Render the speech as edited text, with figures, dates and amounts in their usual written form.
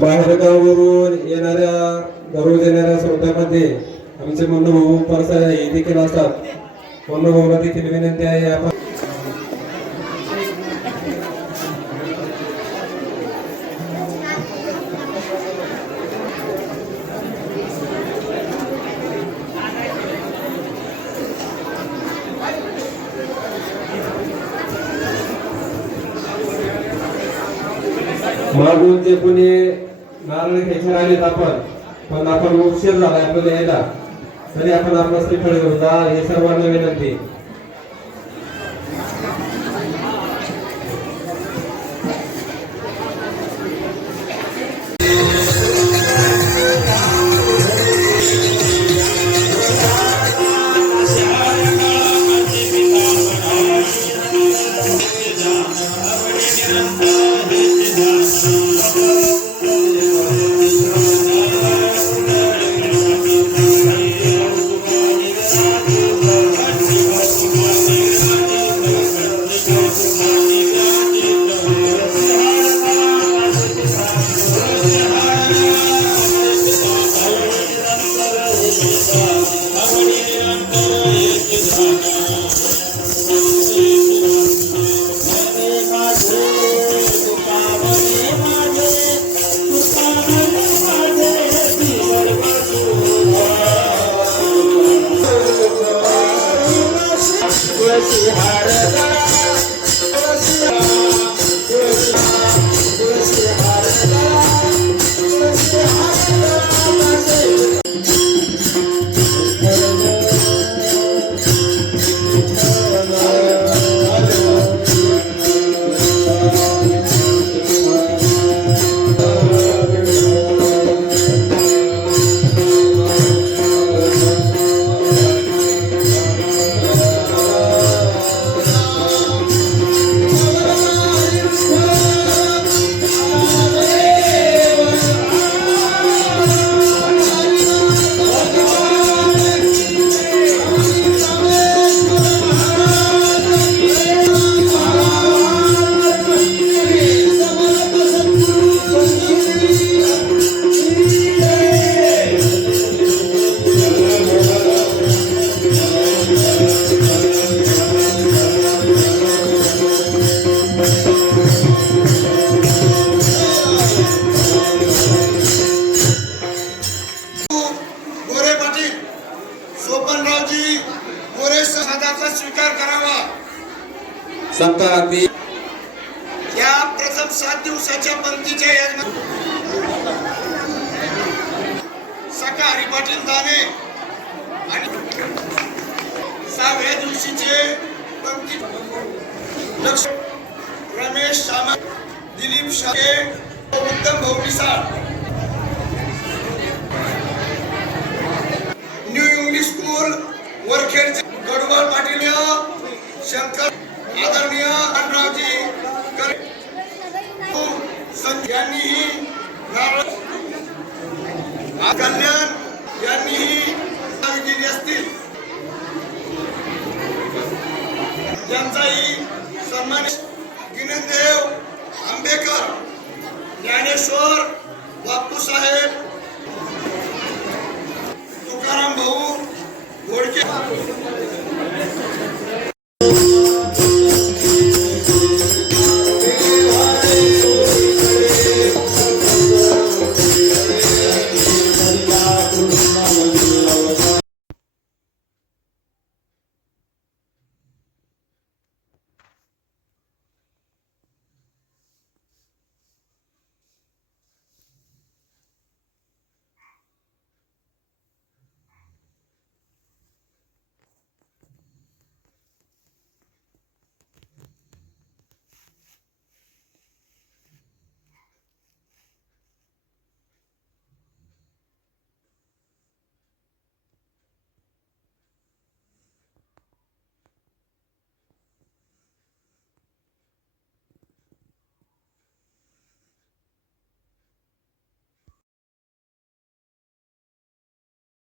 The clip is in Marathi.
बाहेरगावावरून येणाऱ्या दररोज येणाऱ्या श्रोत्यामध्ये आमचे मनोभाऊ परसा हे देखील असतात। मनोभाऊला देखील विनंती आहे आपण मागून जे कोणी नारळ घ्यायचे राहिलेत पण आपण उशीर झाला आपल्याला यायला, तरी आपण आपला श्रीफळ घेऊन जा हे सर्वांना विनंती। स्वीकार करावा। या प्रथम 7 दिवसाच्या पंक्तीच्या यजमान सका हरिपाटील दाने आणि 6व्या दिवशीचे पंक्ती रमेश सामंत, दिलीप शाके, उत्तम भोवनिसाळ, new English school Varkhed Gadwal Patil, Shankar आदरणीय अनरावजी यांनीही कल्याण यांनीही दिली असतील, यांचाही सन्मान गिनदेव आंबेकर, ज्ञानेश्वर बापूसाहेब, तुकाराम भाऊ घोडके।